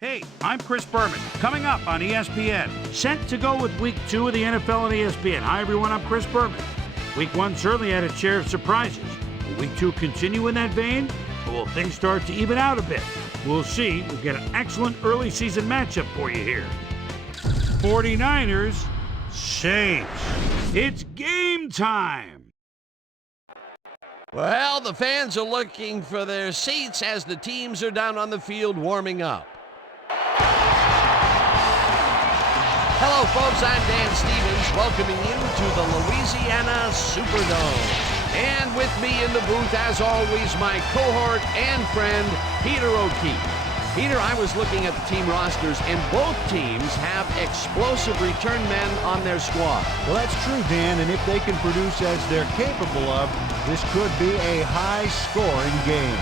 Hey, I'm Chris Berman. Coming up on ESPN, set to go with Week 2 of the NFL on ESPN. Hi, everyone. I'm Chris Berman. Week 1 certainly had its share of surprises. Will Week 2 continue in that vein, or will things start to even out a bit? We'll see. We've got an excellent early season matchup for you here. 49ers, Saints. It's game time. Well, the fans are looking for their seats as the teams are down on the field warming up. Hello, folks. I'm Dan Stevens, welcoming you to the Louisiana Superdome. And with me in the booth, as always, my cohort and friend, Peter O'Keefe. Peter, I was looking at the team rosters, and both teams have explosive return men on their squad. Well, that's true, Dan, and if they can produce as they're capable of, this could be a high-scoring game.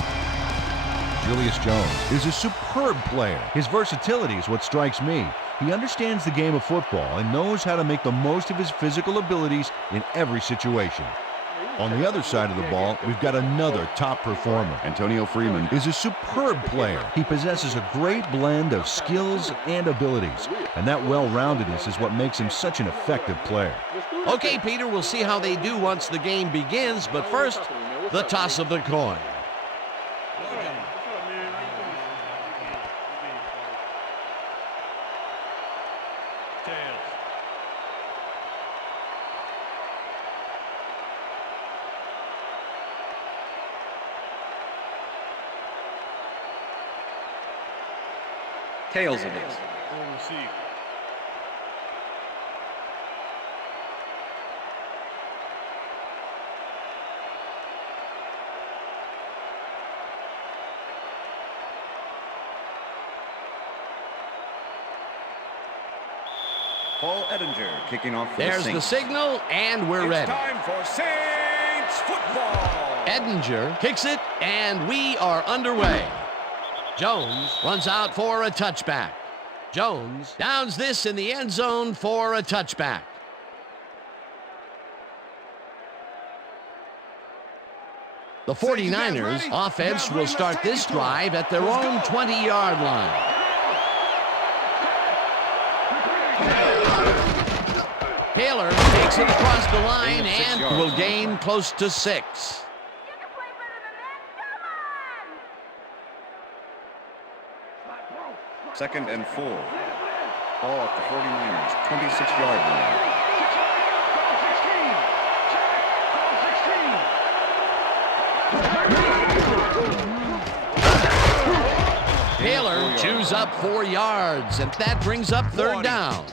Julius Jones is a superb player. His versatility is what strikes me. He understands the game of football and knows how to make the most of his physical abilities in every situation. On the other side of the ball, we've got another top performer. Antonio Freeman Is a superb player. He possesses a great blend of skills and abilities, and that well-roundedness is what makes him such an effective player. Okay, Peter, we'll see how they do once the game begins, but first, the toss of the coin. Tails it is. Paul Edinger kicking off for There's the signal, and we're ready. Time for Saints football. Edinger kicks it, and we are underway. Jones runs out for a touchback. Jones downs this in the end zone for a touchback. The 49ers offense will start this drive at their own 20-yard line. Taylor takes it across the line and will gain close to 6. Second and 4. Ball at the 49ers, 26-yard line. Taylor chews up 4 yards, and that brings up third down.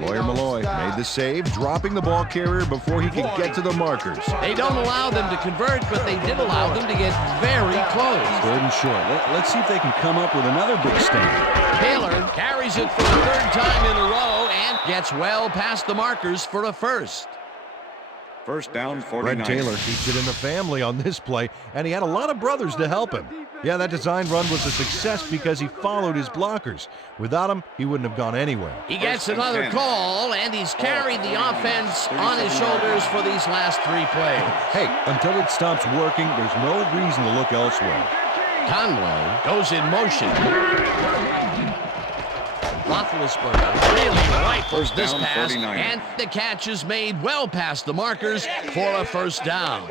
Lawyer Malloy made the save, dropping the ball carrier before he could get to the markers. They don't allow them to convert, but they did allow them to get very close. Third and short. Let's see if they can come up with another big stand. Taylor carries it for the third time in a row and gets well past the markers for a first. First down, 49ers. Brett Taylor keeps it in the family on this play, and he had a lot of brothers to help him. Yeah, that design run was a success because he followed his blockers. Without him, he wouldn't have gone anywhere. He gets another call, and he's carried the offense on his shoulders for these last 3 plays. Hey, until it stops working, there's no reason to look elsewhere. Conway goes in motion. Roethlisberger really rifles this pass, and the catch is made well past the markers for a first down.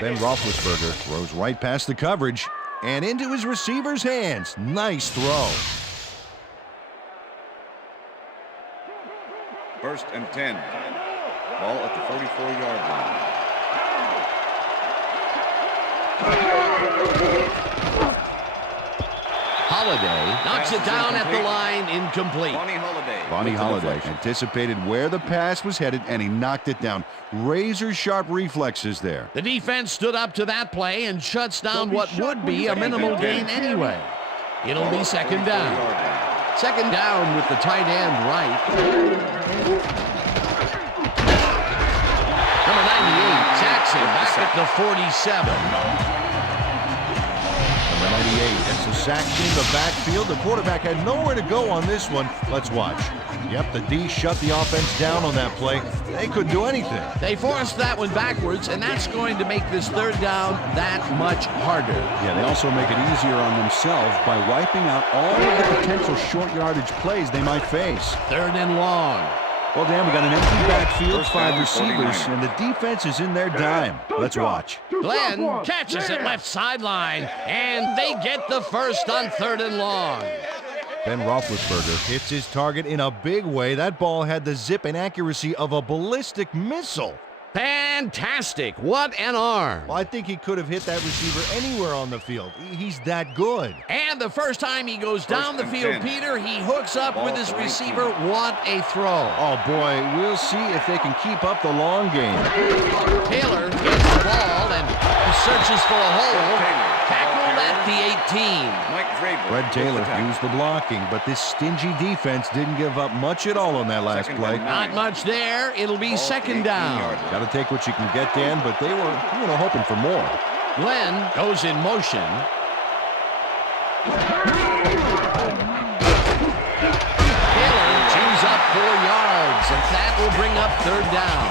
Ben Roethlisberger throws right past the coverage and into his receiver's hands. Nice throw. First and 10. Ball at the 44-yard line. Holiday knocks it down at the line, incomplete. Bonnie Holiday anticipated where the pass was headed, and he knocked it down. Razor-sharp reflexes there. The defense stood up to that play and shuts down what would be a minimal gain anyway. It'll be second down. Second down with the tight end right. Number 98, Jackson, back at the 47. Number It's a sack in the backfield. The quarterback had nowhere to go on this one. Let's watch. Yep, the D shut the offense down on that play. They couldn't do anything. They forced that one backwards, and that's going to make this third down that much harder. Yeah, they also make it easier on themselves by wiping out all of the potential short yardage plays they might face. Third and long. Well, Dan, we got an empty backfield, First 5 down, receivers, 49. and the defense is in their dime. Let's watch. Glenn catches it left sideline, and they get the first on third and long. Ben Roethlisberger hits his target in a big way. That ball had the zip and accuracy of a ballistic missile. Fantastic. What an arm. Well, I think he could have hit that receiver anywhere on the field. He's that good. And the first time he goes down the and field, 10. Peter, he hooks up Ball with his at the 19. receiver. What a throw. Oh, boy, we'll see if they can keep up the long game. Taylor gets the ball and he searches for a hole. Taylor. Tackled at the 18. Mike Vrabel. Fred Taylor with the tackle. used the blocking, but this stingy defense didn't give up much at all on that last Second play. and Not much there. It'll be Ball second 18 down. yard line. Got to take what you can get, Dan, but they were, hoping for more. Glenn goes in motion. Taylor chews up 4 yards, and that will bring up third down.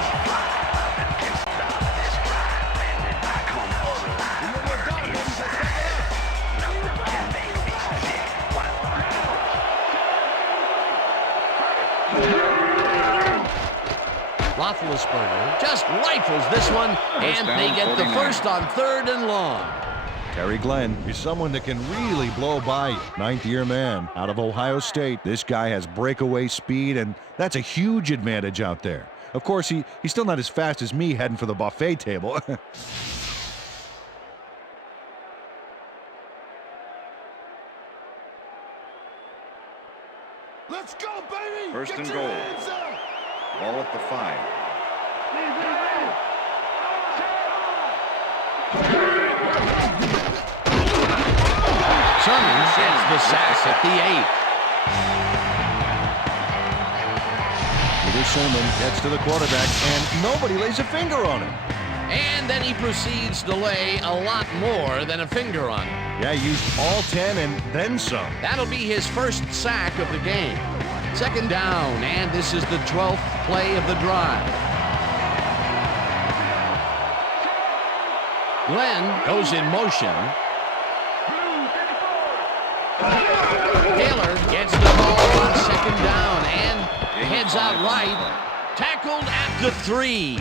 Roethlisberger just rifles this one, and down, they get the 49. first on third and long. Terry Glenn is someone that can really blow by you. 9th-year man out of Ohio State. This guy has breakaway speed, and that's a huge advantage out there. Of course, he's still not as fast as me heading for the buffet table. Let's go, baby! First Get and your goal. hands up! Ball at the 5. Sherman gets the sack at the 8. Peter Sherman gets to the quarterback, and nobody lays a finger on him. And then he proceeds to lay a lot more than a finger on it. Yeah, he used all 10 and then some. That'll be his first sack of the game. Second down, and this is the 12th play of the drive. Glenn goes in motion. Taylor gets the ball on second down and heads out right. Tackled at the 3.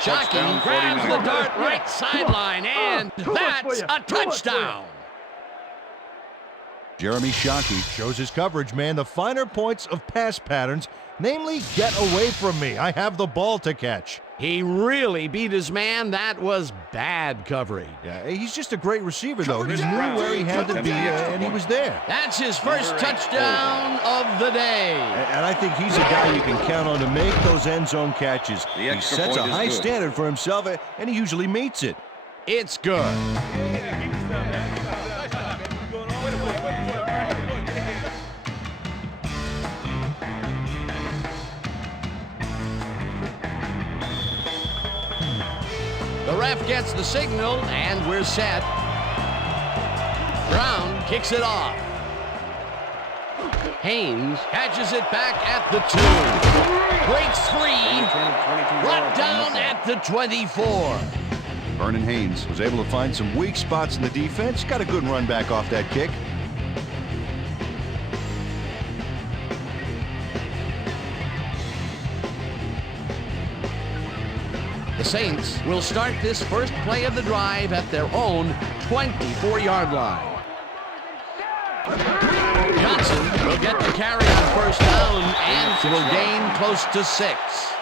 Shockey Touchdown, grabs the 49. dart right sideline, and that's a touchdown. Jeremy Shockey shows his coverage man the finer points of pass patterns, namely, get away from me. I have the ball to catch. He really beat his man. That was bad coverage. Yeah, he's just a great receiver, though. He Coverage knew Brown. where he had to be, and he was there. That's his first Number 8, touchdown of the day. And I think he's a guy you can count on to make those end zone catches. The He extra sets a point is high good. standard for himself, and he usually meets it. It's good. The ref gets the signal, and we're set. Brown kicks it off. Haynes catches it back at the 2. Breaks free. Brought down at the 24. Vernon Haynes was able to find some weak spots in the defense. Got a good run back off that kick. The Saints will start this first play of the drive at their own 24-yard line. Johnson will get the carry on first down and will gain close to 6.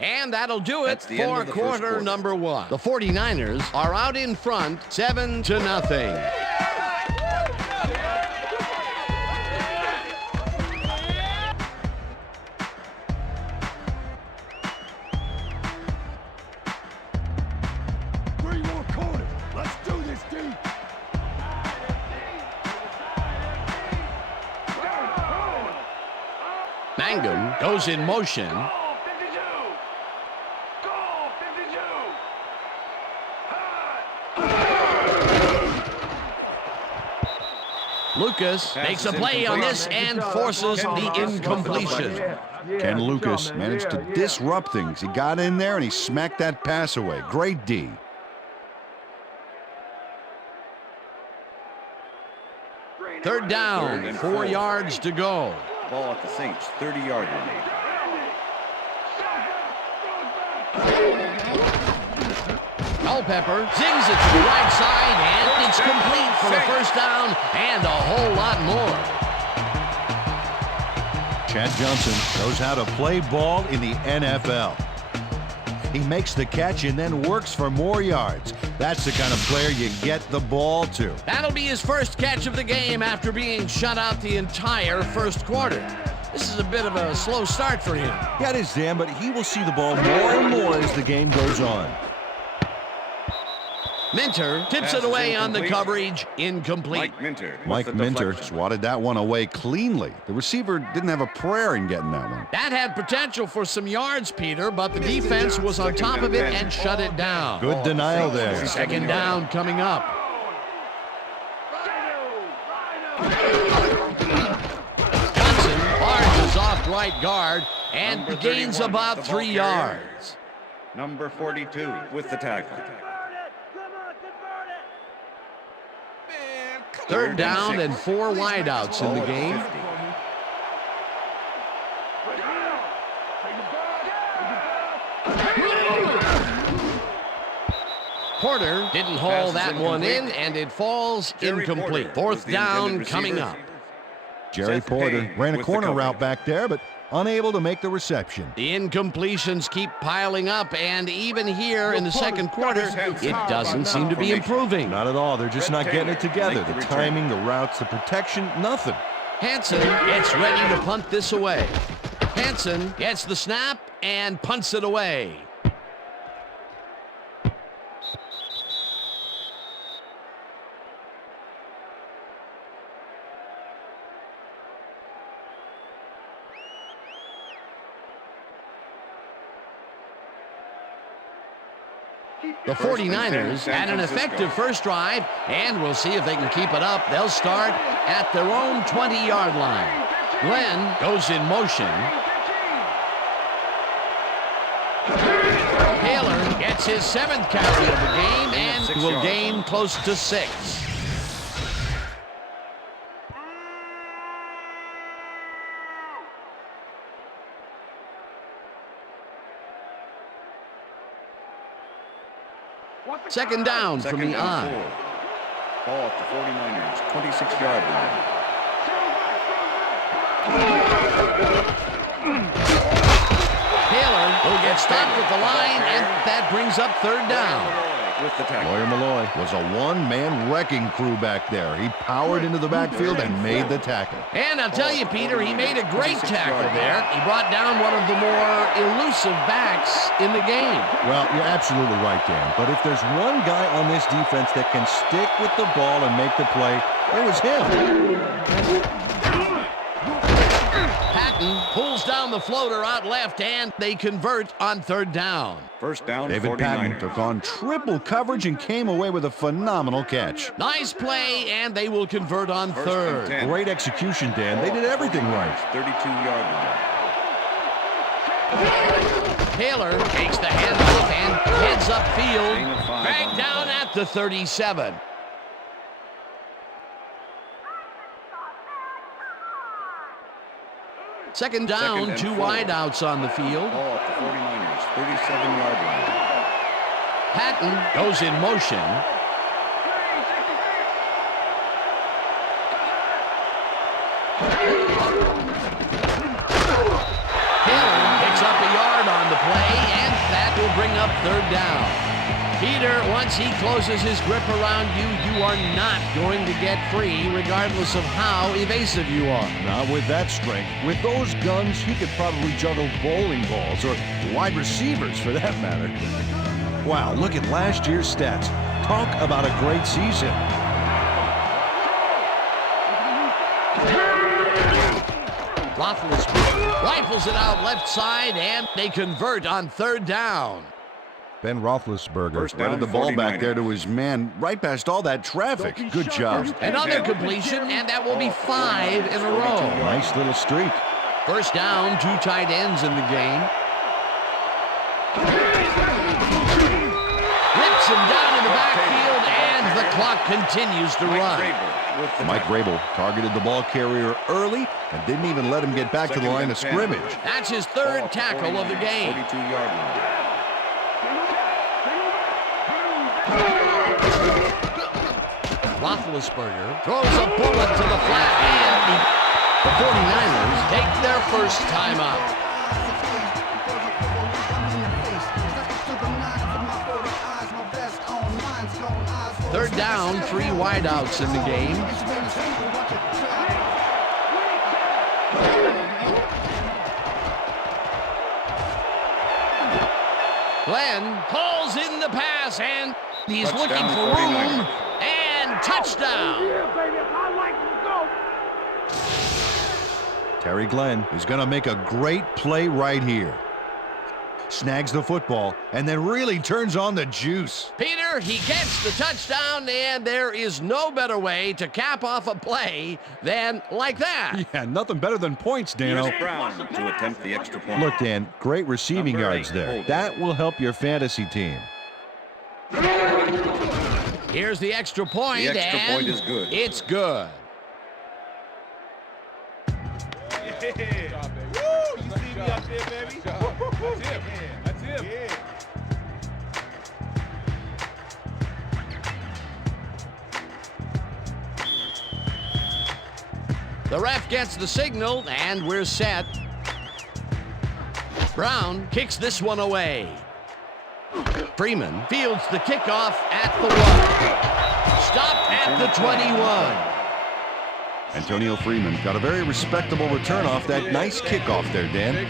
And that'll do it That's the end for of the first quarter quarter. number 1. The 49ers are out in front 7-0. Three more quarters. Let's do this, D. Mangum goes in motion. Lucas makes a play on this and forces the incompletion. Ken Lucas managed to disrupt things. He got in there and he smacked that pass away. Great D. Third down, 4 yards to go. Ball at the Saints 30-yard line. Culpepper zings it to the right side, and it's complete for a first down and a whole lot more. Chad Johnson knows how to play ball in the NFL. He makes the catch and then works for more yards. That's the kind of player you get the ball to. That'll be his first catch of the game after being shut out the entire first quarter. This is a bit of a slow start for him. Yeah, it is, Dan, but he will see the ball more and more as the game goes on. Minter tips it away on the coverage. Incomplete. Mike Minter. Mike Minter swatted that one away cleanly. The receiver didn't have a prayer in getting that one. That had potential for some yards, Peter, but the defense was on top of it and shut it down. Good denial there. Second down coming up. Johnson barges off right guard and Number gains 31, about the 3 ball carrier. yards. Number 42 with the tackle. Third down and 4 wideouts in the game. Porter didn't haul that one in, and it falls incomplete. Fourth down coming up. Jerry Seth Porter Payne ran a with the corner coverage. route back there, but unable to make the reception. The incompletions keep piling up, and even here in the second quarter, it doesn't seem to be improving. Not at all. They're just Red not getting it Taylor together. make the The return. timing, the routes, the protection, nothing. Hansen gets ready to punt this away. Hansen gets the snap and punts it away. The 49ers had an effective first drive, and we'll see if they can keep it up. They'll start at their own 20-yard line. Glenn goes in motion. Taylor gets his 7th carry of the game and 6 will yards. gain close to 6. Second down from Second the and eye. 4. Ball at the 49ers 26-yard line. Taylor will get stopped at the line, and that brings up third down. With the tackle. Lawyer Malloy was a one-man wrecking crew back there. He powered into the backfield and made the tackle. And I'll tell you, Peter, he made a great tackle there. He brought down one of the more elusive backs in the game. Well, you're absolutely right, Dan. But if there's one guy on this defense that can stick with the ball and make the play, it was him. Patton pulls down the floater out left, and they convert on third down. First down, David 49ers. Patton took on triple coverage and came away with a phenomenal catch. Nice play, and they will convert on First and third. 10. Great execution, Dan. They did everything right. 32-yard line. Taylor takes the handoff and heads upfield. Gain of 5 on Back the down play. at the 37. Second down, Second and 2 4. wideouts on the field. Ball at the 49ers 37-yard line. Patton goes in motion. Taylor picks up a yard on the play third down. Peter, once he closes his grip around you, you are not going to get free regardless of how evasive you are. Not with that strength. With those guns, he could probably juggle bowling balls or wide receivers for that matter. Wow, look at last year's stats. Talk about a great season. Roethlisberger rifles it out left side, and they convert on third down. Ben Roethlisberger First down, headed the ball back 49ers. there to his man right past all that traffic. Good job. Another completion, and that will be 5 in a row. Nice little streak. First down, 2 tight ends in the game. Rips him down in the backfield, and the clock continues to run. Mike Vrabel targeted the ball carrier early and didn't even let him get back to the line of scrimmage. That's his third tackle of the game. 42-yard line. Roethlisberger throws a bullet to the flat, and the 49ers take their first timeout. Third down, 3 wideouts in the game. Glenn pulls in the pass, and he's Touchdown, looking for room, 49ers. and touchdown. Terry Glenn is going to make a great play right here. Snags the football and then really turns on the juice. Peter, he gets the touchdown, and there is no better way to cap off a play than like that. Yeah, nothing better than points, Dano. Here's Brown to attempt the extra point. Look, Dan, great receiving Number yards 8, there. Holden. That will help your fantasy team. Here's the extra point, The extra and point is good. It's good. The ref gets the signal, and we're set. Brown kicks this one away. Freeman fields the kickoff at the 1. Stop at the 21. Antonio Freeman got a very respectable return off that nice kickoff there, Dan.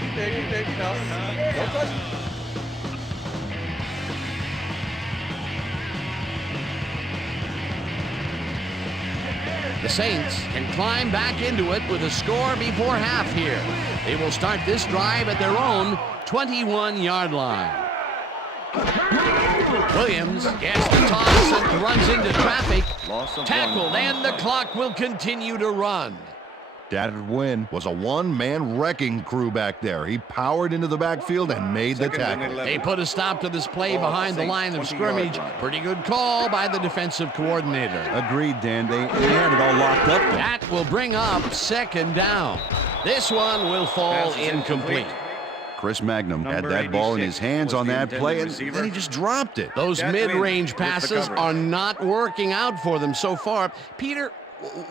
The Saints can climb back into it with a score before half here. They will start this drive at their own 21-yard line. Williams gets the toss and runs into traffic. Loss of Tackled, one. and the clock will continue to run. Dad Wynn was a one-man wrecking crew back there. He powered into the backfield and made the Second and tackle. 11. They put a stop to this play Ball at behind the Saints' line of 20-yard scrimmage. line. Pretty good call by the defensive coordinator. Agreed, Dan. They had it all locked up there. That will bring up second down. This one will fall Pass is incomplete. Chris Magnum had Number that ball in 86 his hands was on the that intended play, and receiver. then he just dropped it. Those That mid-range wins with the passes coverage. are not working out for them so far. Peter,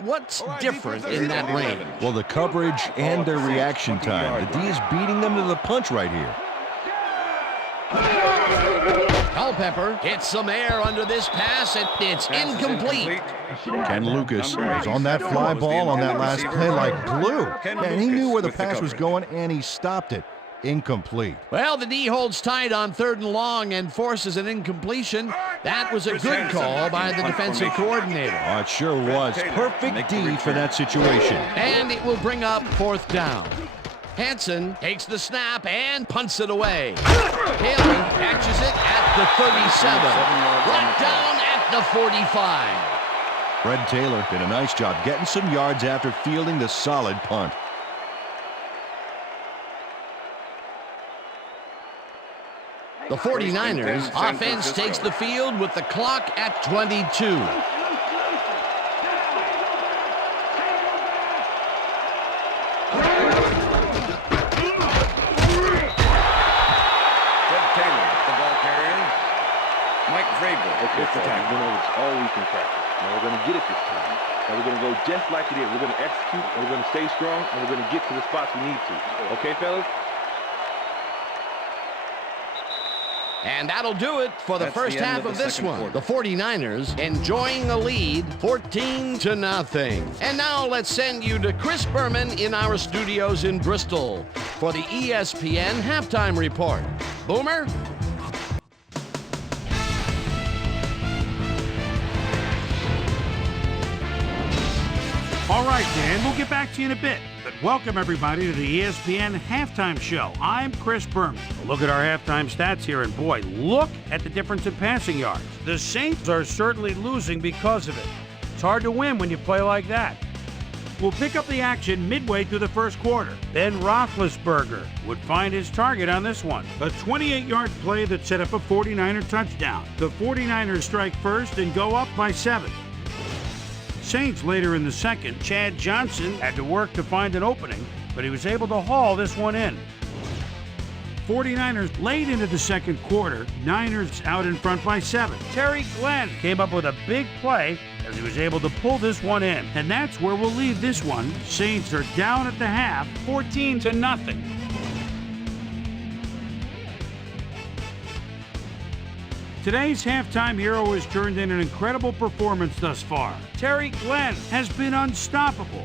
what's different in that range? Well, the coverage and their reaction time. The D is beating them to the punch right here. Culpepper gets some air under this pass, and it's Pass is incomplete. Ken Lucas Number was on that 87 fly was the ball on that intended last receiver. play like glue. Ken And he Lucas knew where the with the pass was coverage. going, and he stopped it. Incomplete. Well, the D holds tight on 3rd and long and forces an incompletion. That was a good call by the defensive coordinator. Oh, it sure was. Taylor Perfect make the D for return. that situation. And it will bring up 4th down. Hansen takes the snap and punts it away. Haley catches it at the 37. Brought down at the 45. Fred Taylor did a nice job getting some yards after fielding the solid punt. The 49ers offense takes the field with the clock at 22. Fred Taylor, the ball carrier. Mike Vrabel with the tackle. We know it's all we can practice. Now we're going to get it this time. And we're going to go just like it is. We're going to execute, and we're going to stay strong, and we're going to get to the spots we need to. Okay, fellas? And that'll do it for the That's first the end half of the of this second one. quarter. The 49ers enjoying a lead, 14-0. And now let's send you to Chris Berman in our studios in Bristol for the ESPN Halftime Report. Boomer? All right, Dan, we'll get back to you in a bit. But welcome, everybody, to the ESPN Halftime Show. I'm Chris Berman. Look at our halftime stats here, and boy, look at the difference in passing yards. The Saints are certainly losing because of it. It's hard to win when you play like that. We'll pick up the action midway through the first quarter. Ben Roethlisberger would find his target on this one. A 28-yard play that set up a 49er touchdown. The 49ers strike first and go up by 7. Saints later in the second, Chad Johnson had to work to find an opening, but he was able to haul this one in. 49ers late into the second quarter, Niners out in front by 7. Terry Glenn came up with a big play as he was able to pull this one in. And that's where we'll leave this one. Saints are down at the half, 14-0. Today's halftime hero has turned in an incredible performance thus far. Terry Glenn has been unstoppable.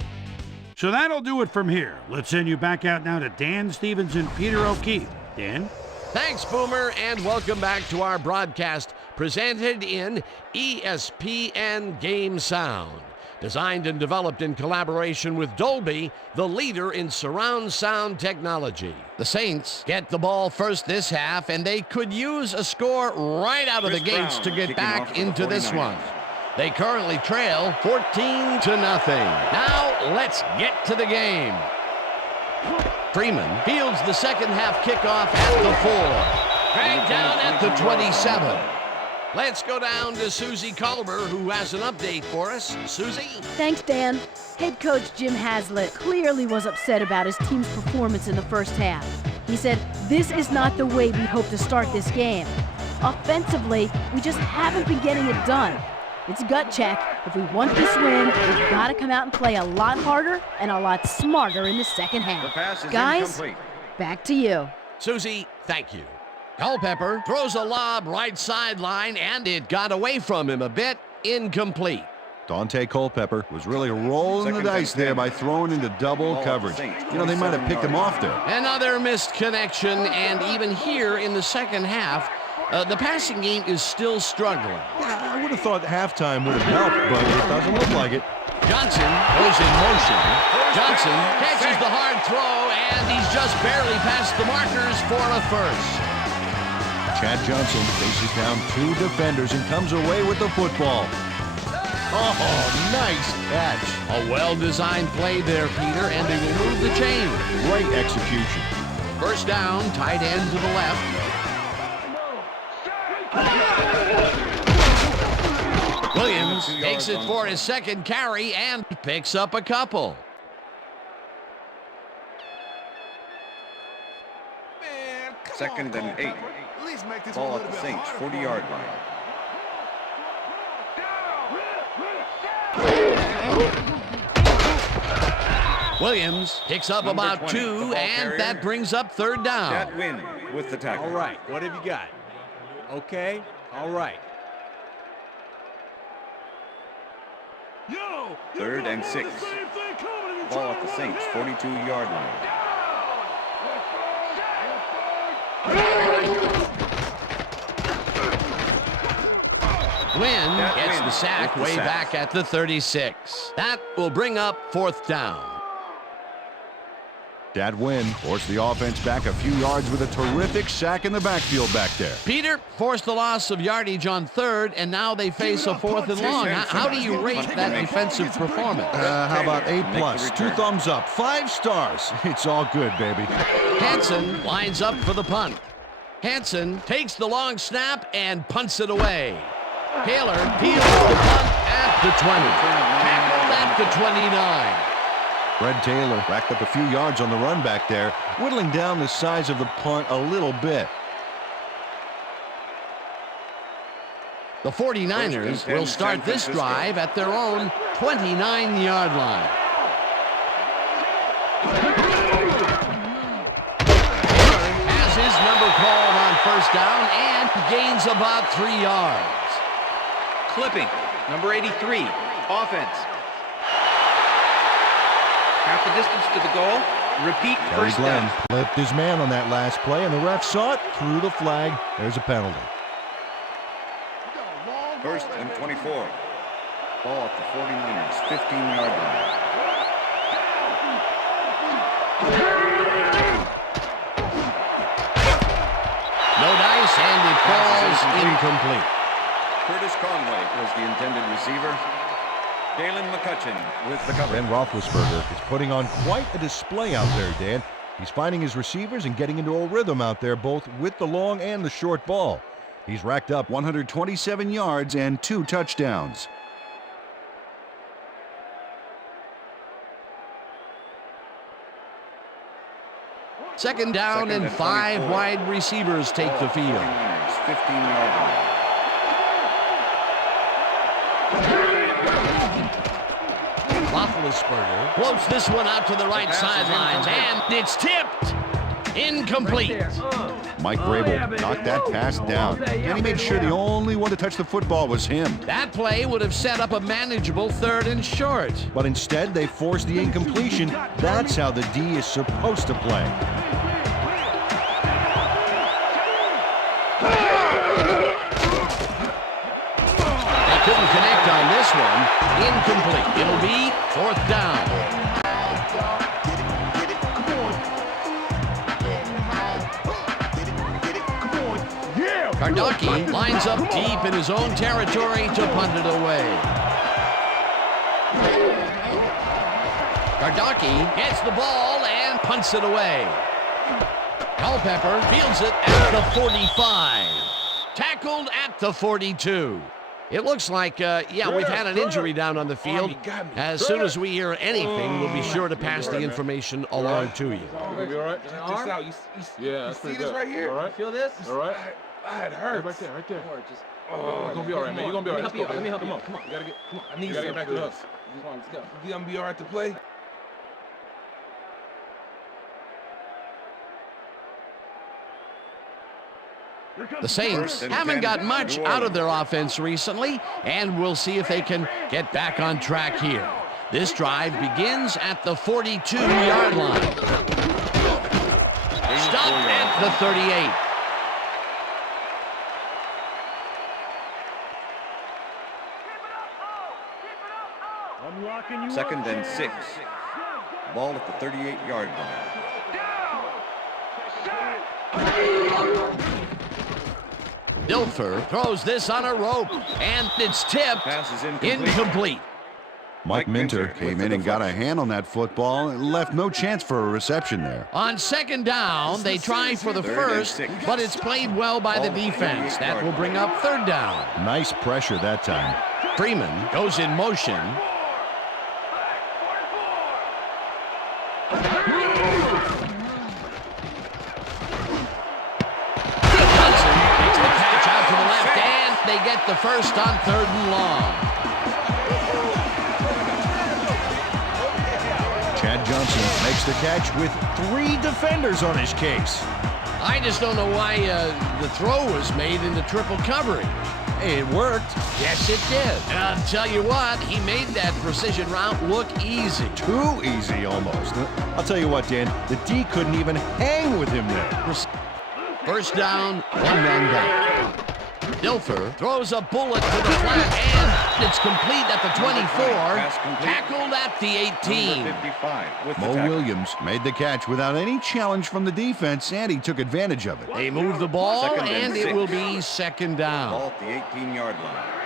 So that'll do it from here. Let's send you back out now to Dan Stevens and Peter O'Keefe. Dan? Thanks, Boomer, and welcome back to our broadcast presented in ESPN Game Sound. Designed and developed in collaboration with Dolby, the leader in surround sound technology. The Saints get the ball first this half, and they could use a score right out of the gates to get back into this one. They currently trail 14-0. Now let's get to the game. Freeman fields the second half kickoff at the 4. Dragged down at the 27. Let's go down to Susie Culber, who has an update for us. Susie? Thanks, Dan. Head coach Jim Haslett clearly was upset about his team's performance in the first half. He said, "This is not the way we hope to start this game. Offensively, we just haven't been getting it done. It's gut check. If we want this win, we've got to come out and play a lot harder and a lot smarter in the second half." The pass is Guys, incomplete. back to you. Susie, thank you. Culpepper throws a lob right sideline, and it got away from him a bit. Incomplete. Dante Culpepper was really rolling the Second dice and there 10. by throwing into double Ball at the coverage. Saints, You know, they might have picked him off there. Another missed connection, and even here in the second half, the passing game is still struggling. Yeah, I would have thought halftime would have helped, but it doesn't look like it. Johnson goes in motion. Johnson catches the hard throw, and he's just barely past the markers for a first. Chad Johnson faces down 2 defenders and comes away with the football. Oh, nice catch. A well-designed play there, Peter, and they will move the chain. Great execution. First down, tight end to the left. Williams takes it for his second carry and picks up a couple. Second and 8. Ball at the Saints, 40-yard line. Williams picks up Number about 20, the 2, ball and carrier. that brings up third down. That win with the tackle. All right, what have you got? Okay, all right. Third and 6. Ball at the Saints, 42-yard line. Wynn gets the Wynn sack with the way sack. back at the 36. That will bring up fourth down. Dad Wynn forced the offense back a few yards with a terrific sack in the backfield back there. Peter forced the loss of yardage on third, and now they face a fourth and long. How do you rate that defensive performance? How about A+, 2 thumbs up, 5 stars. It's all good, baby. Hansen lines up for the punt. Hansen takes the long snap and punts it away. Taylor fields the punt at the 20. Tackled at the 29. Fred Taylor racked up a few yards on the run back there, whittling down the size of the punt a little bit. The 49ers will start this drive at their own 29-yard line. Has his number called on first down and gains about 3 yards. Clipping, number 83, offense. Half the distance to the goal. Repeat, Terry first Glenn down. flipped his man on that last play, and the ref saw it, threw the flag. There's a penalty. First and 24. Ball at the 49ers, 15-yard line. No dice, and it falls incomplete. Curtis Conway was the intended receiver. Dalen McCutcheon with the cover. Ben Roethlisberger is putting on quite a display out there, Dan. He's finding his receivers and getting into a rhythm out there, both with the long and the short ball. He's racked up 127 yards and 2 touchdowns. Second down and 5 wide receivers take the field. 15-yard line. Roethlisberger floats this one out to the right sidelines, and it's tipped. Incomplete. Mike Vrabel knocked that pass down, and he made sure the only one to touch the football was him. That play would have set up a manageable 3rd and short. But instead, they forced the incompletion. That's how the D is supposed to play. They couldn't connect on this one. Incomplete. It'll be 4th down. Kardaki lines up deep in his own territory to punt it away. Kardaki gets the ball and punts it away. Culpepper fields it at the 45. Tackled at the 42. It looks like, we've had an injury down on the field. As soon as we hear anything, we'll be sure to pass the information along to you. You gonna be all right? Check this out. Yeah, that's pretty good. Right here? All right. Feel this? All right. It hurts. Right there, right there. Just, You're gonna be all right, man. You're gonna be all right. Let's go, Let me help you. Come on. Come on. You gotta get. Come on. I need You gotta get back to us. Come on, let's go. You gonna be all right to play? The Saints haven't got much out of their offense recently, and we'll see if they can get back on track here. This drive begins at the 42-yard line. Stopped at the 38. Second and 6. Ball at the 38-yard line. Dilfer throws this on a rope, and it's tipped. Pass is incomplete. Incomplete. Mike Minter came in and got a hand on that football and left no chance for a reception there. On second down, they try for the first, but it's played well by the defense. That will bring up 3rd down. Nice pressure that time. Freeman goes in motion. Johnson makes the catch out to the left, and they get the first on 3rd and long. Chad Johnson makes the catch with 3 defenders on his case. I just don't know why the throw was made into triple coverage. It worked. Yes, it did. And I'll tell you what, he made that precision route look easy. Too easy almost. I'll tell you what, Dan, the D couldn't even hang with him there. First down, 1 man down. Dilfer throws a bullet to the flat, and it's complete at the 24, tackled at the 18. 55 with Mo Williams made the catch without any challenge from the defense, and he took advantage of it. They move the ball, Second and and it 6. will be 2nd down. Ball at the 18-yard line.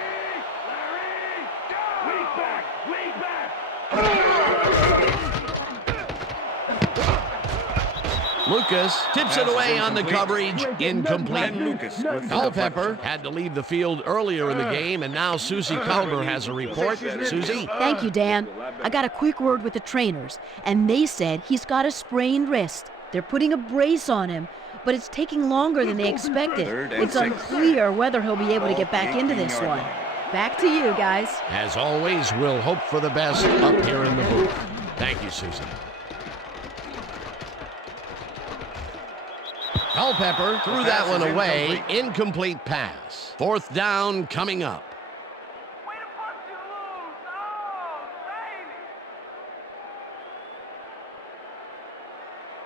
Lucas tips it away on the coverage, incomplete. Lucas with the Culpepper had to leave the field earlier in the game, and now Susie Culver has a report. Susie? Thank you, Dan. I got a quick word with the trainers, and they said he's got a sprained wrist. They're putting a brace on him, but it's taking longer than they expected. It's unclear whether he'll be able to get back into this one. Back to you, guys. As always, we'll hope for the best up here in the booth. Thank you, Susie. Culpepper threw that one away. Incomplete pass. 4th down coming up.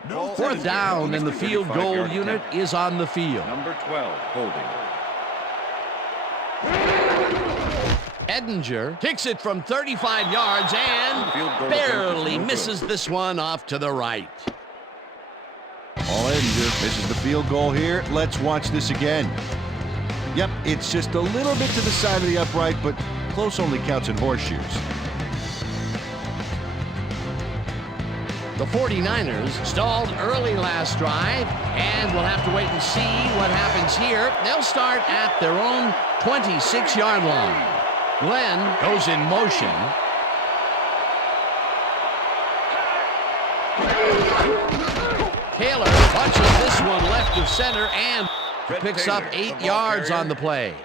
No 4th down, and the field goal unit is on the field. Number 12, holding. Edinger kicks it from 35 yards and barely misses this one off to the right. Paul Edinger misses the field goal here. Let's watch this again. Yep, it's just a little bit to the side of the upright, but close only counts in horseshoes. The 49ers stalled early last drive, and we'll have to wait and see what happens here. They'll start at their own 26-yard line. Glenn goes in motion. Taylor punches this one left of center and picks up 8 yards on the play.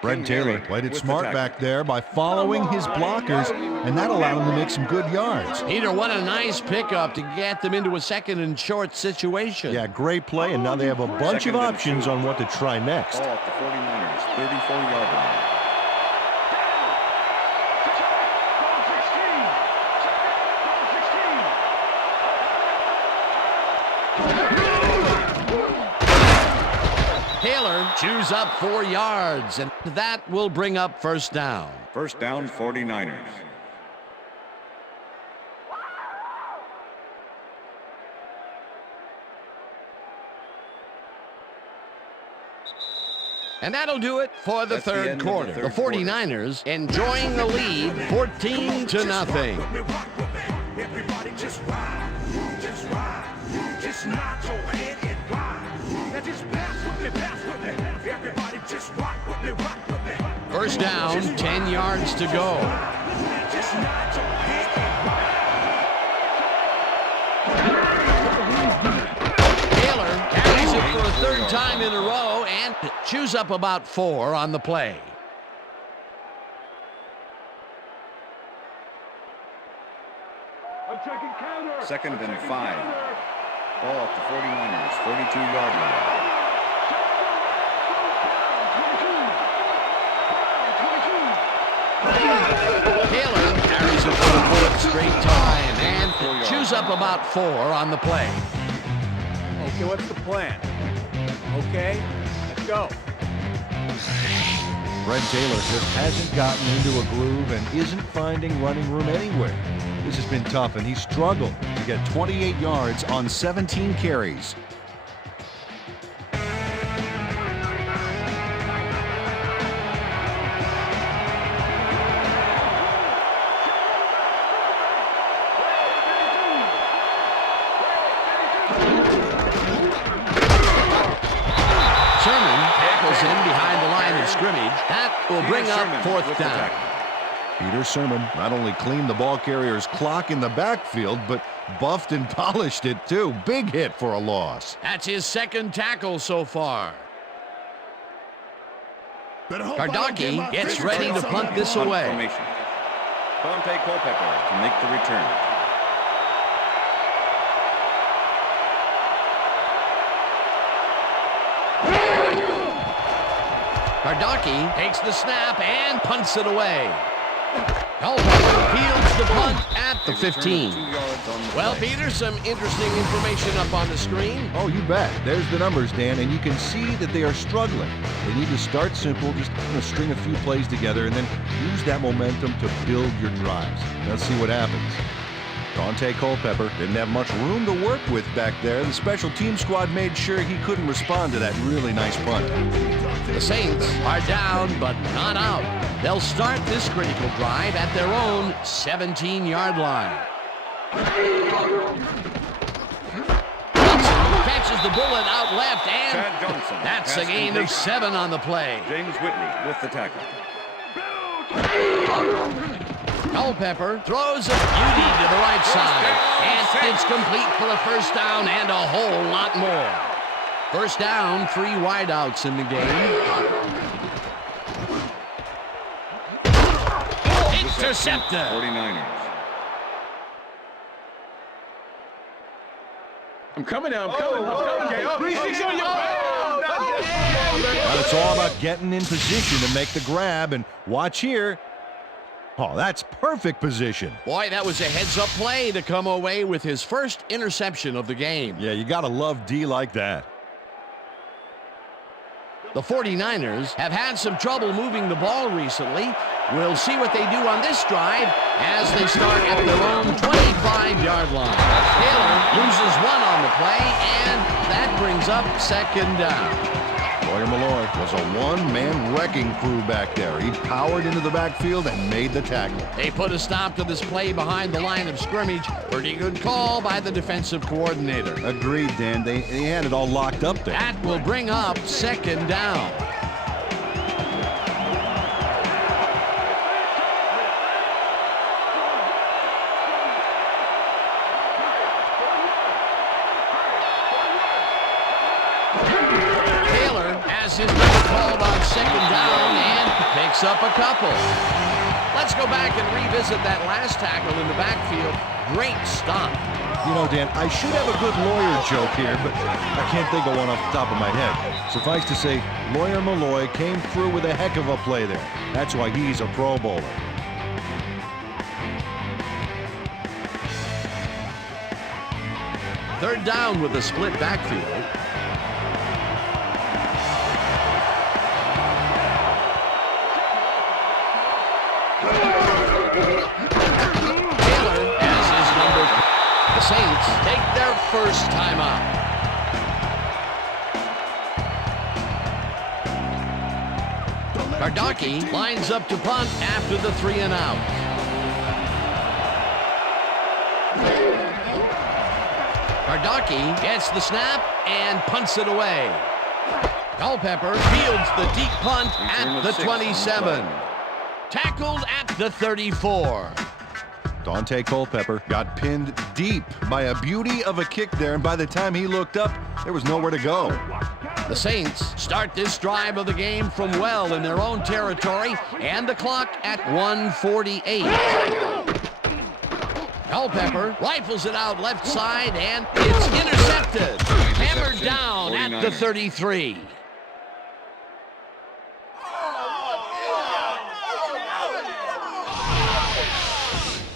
Fred Taylor played it smart back there by following his blockers, and that allowed him to make some good yards. Peter, what a nice pickup to get them into a 2nd and short situation. Yeah, great play, and now they have a bunch of options on what to try next. Ball at the 49ers, 34-yard line. Taylor chews up 4 yards, and that will bring up 1st down. 1st down, 49ers. And that'll do it for the third quarter. The 49ers enjoying the lead, 14-0. Everybody just ride, just nod your head and ride. Now just pass with me. Everybody just rock with me. 1st down, 10 yards to go. Just nod your head and Taylor carries it for a 3rd time in a row and chews up about 4 on the play. Second and 5. Ball at the 49ers, 42-yard line. Taylor carries it for the 4th straight time and chews up about 4 on the play. Okay, what's the plan? Okay, let's go. Fred Taylor just hasn't gotten into a groove and isn't finding running room anywhere. This has been tough, and he struggled to get 28 yards on 17 carries. Sherman tackles him behind the line of scrimmage. That will bring up 4th down. Peter Sherman not only cleaned the ball carrier's clock in the backfield, but buffed and polished it too. Big hit for a loss. That's his 2nd tackle so far. Kardaki gets ready to punt this away. Dante Culpepper to make the return. Kardaki takes the snap and punts it away. Culpepper fields the punt at the 15. Well, Peter, some interesting information up on the screen. Oh, you bet. There's the numbers, Dan, and you can see that they are struggling. They need to start simple, just string a few plays together, and then use that momentum to build your drives. Let's see what happens. Dante Culpepper didn't have much room to work with back there. The special team squad made sure he couldn't respond to that really nice punt. The Saints are down, but not out. They'll start this critical drive at their own 17-yard line. Johnson catches the bullet out left, and Chad Johnson that's a gain of 7 on the play. James Whitney with the tackle. Culpepper throws a beauty to the right side, and it's complete for the 1st down and a whole lot more. 1st down, 3 wideouts in the game. Intercepted. 49ers. I'm coming now. I'm coming. Okay. 360 on your Well, it's all about getting in position to make the grab, and watch here. Oh, that's perfect position. Boy, that was a heads-up play to come away with his first interception of the game. Yeah, you got to love D like that. The 49ers have had some trouble moving the ball recently. We'll see what they do on this drive as they start at their own 25-yard line. Taylor loses one on the play, and that brings up second down. Lawyer Milloy was a one-man wrecking crew back there. He powered into the backfield and made the tackle. They put a stop to this play behind the line of scrimmage. Pretty good call by the defensive coordinator. Agreed, Dan. They had it all locked up there. That will bring up second down. His number called on second down and picks up a couple. Let's go back and revisit that last tackle in the backfield. Great stop. You know, Dan, I should have a good lawyer joke here, but I can't think of one off the top of my head. Suffice to say, Lawyer Milloy came through with a heck of a play there. That's why he's a Pro Bowler. Third down with a split backfield. Saints take their first timeout. Gardocki lines up to punt after the 3-and-out. Gardocki gets the snap and punts it away. Culpepper fields the deep punt at the 27. Tackled at the 34. Dante Culpepper got pinned deep by a beauty of a kick there, and by the time he looked up, there was nowhere to go. The Saints start this drive of the game from well in their own territory, and the clock at 1:48. Culpepper rifles it out left side, and it's intercepted. Hammered down at the 33.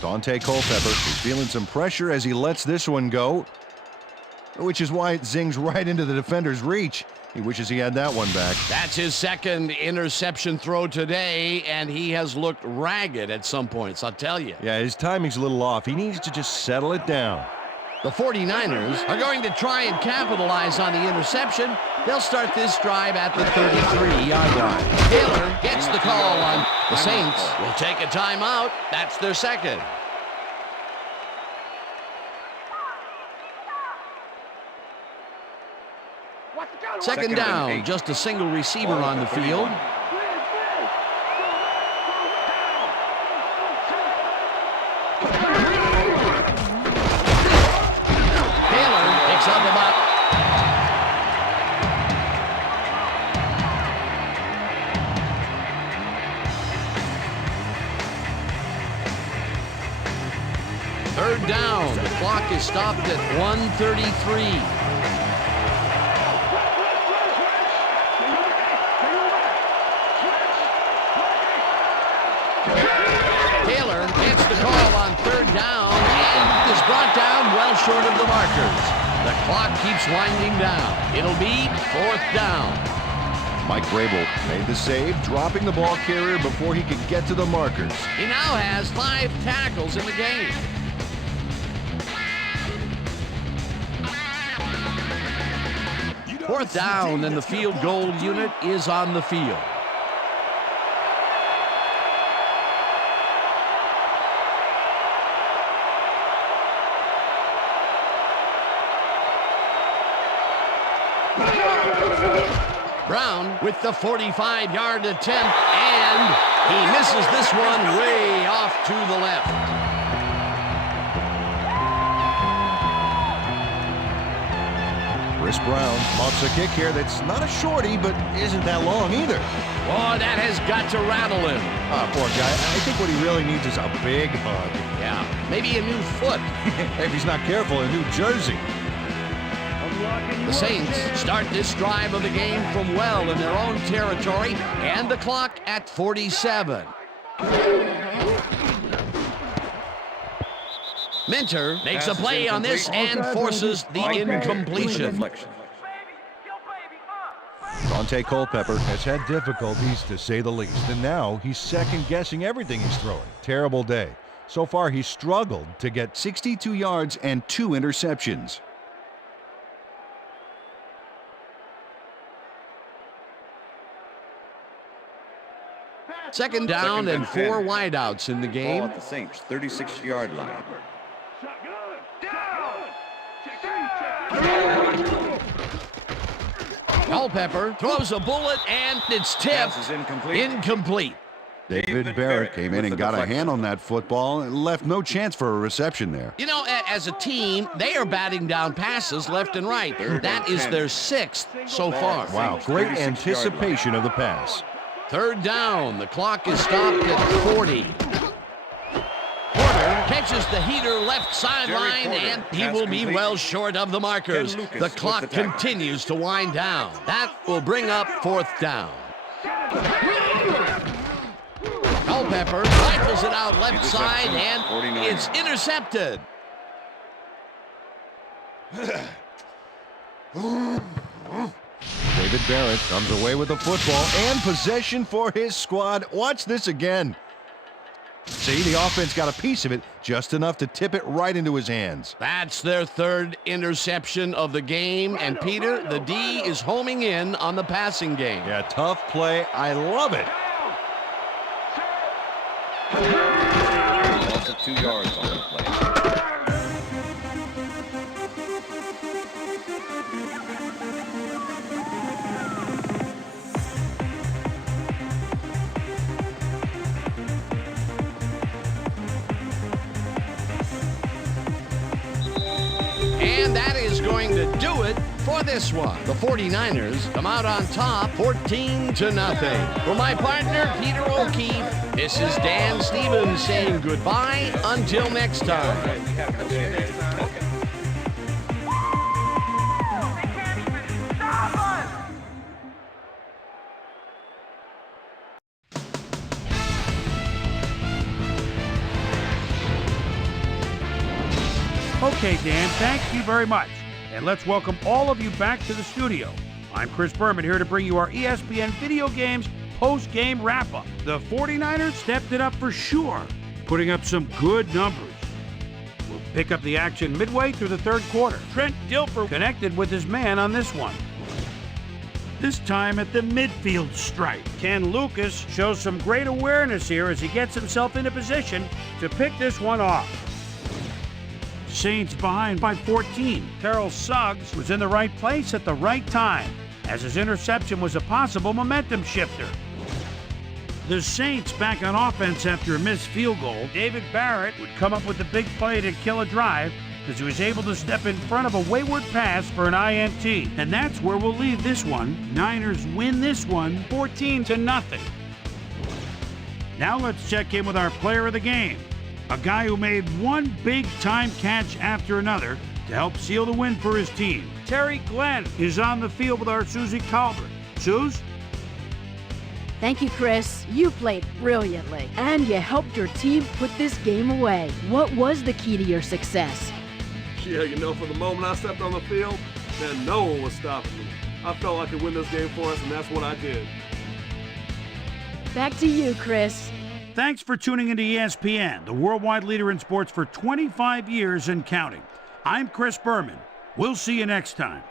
Dante Culpepper is feeling some pressure as he lets this one go, which is why it zings right into the defender's reach. He wishes he had that one back. That's his second interception throw today, and he has looked ragged at some points, I'll tell you. Yeah, his timing's a little off. He needs to just settle it down. The 49ers are going to try and capitalize on the interception. They'll start this drive at the 33-yard line. Taylor gets the call on the Saints. Will take a timeout. That's their second. Second down, just a single receiver on the field. Taylor picks up about... Third down, the clock is stopped at 1:33. Taylor gets the call on third down and is brought down well short of the markers. The clock keeps winding down. It'll be fourth down. Mike Grable made the save, dropping the ball carrier before he could get to the markers. He now has 5 tackles in the game. Fourth down, and the field goal unit is on the field. Brown with the 45-yard attempt, and he misses this one way off to the left. Chris Brown pops a kick here that's not a shorty, but isn't that long either. Oh, that has got to rattle him. Ah, poor guy. I think what he really needs is a big hug. Yeah, maybe a new foot. If he's not careful, a new jersey. The Saints start this drive of the game from well in their own territory, and the clock at 47. Minter makes a play on this and forces the incompletion. Dante Culpepper has had difficulties, to say the least, and now he's second-guessing everything he's throwing. Terrible day. So far, he's struggled to get 62 yards and 2 interceptions. Second down and 4 wideouts in the game. Ball at the Saints 36-yard line. Culpepper throws a bullet and it's tipped. Incomplete. David Barrett came in and got a hand on that football and left no chance for a reception there. You know, as a team, they are batting down passes left and right. That is their 6th so far. Wow, great anticipation of the pass. Third down. The clock is stopped at 40. Porter catches the heater left sideline, and he will be well short of the markers. The clock continues to wind down. That will bring up 4th down. Culpepper rifles it out left side, and it's intercepted. David Barrett comes away with the football and possession for his squad. Watch this again. See, the offense got a piece of it, just enough to tip it right into his hands. That's their 3rd interception of the game, and Peter, the D is homing in on the passing game. Yeah, tough play. I love it. Also 2 yards on the play. And that is going to do it for this one. The 49ers come out on top 14-0. For my partner, Peter O'Keefe, this is Dan Stevens saying goodbye until next time. Okay, Dan, thank you very much. And let's welcome all of you back to the studio. I'm Chris Berman here to bring you our ESPN Video Games post-game wrap-up. The 49ers stepped it up for sure, putting up some good numbers. We'll pick up the action midway through the 3rd quarter. Trent Dilfer connected with his man on this one. This time at the midfield stripe. Ken Lucas shows some great awareness here as he gets himself into position to pick this one off. Saints behind by 14. Terrell Suggs was in the right place at the right time, as his interception was a possible momentum shifter. The Saints back on offense after a missed field goal. David Barrett would come up with the big play to kill a drive as he was able to step in front of a wayward pass for an INT. And that's where we'll leave this one. Niners win this one 14-0. Now let's check in with our player of the game. A guy who made one big-time catch after another to help seal the win for his team. Terry Glenn is on the field with our Susie Colbert. Suze? Thank you, Chris. You played brilliantly, and you helped your team put this game away. What was the key to your success? Yeah, you know, from the moment I stepped on the field, man, no one was stopping me. I felt I could win this game for us, and that's what I did. Back to you, Chris. Thanks for tuning into ESPN, the worldwide leader in sports for 25 years and counting. I'm Chris Berman. We'll see you next time.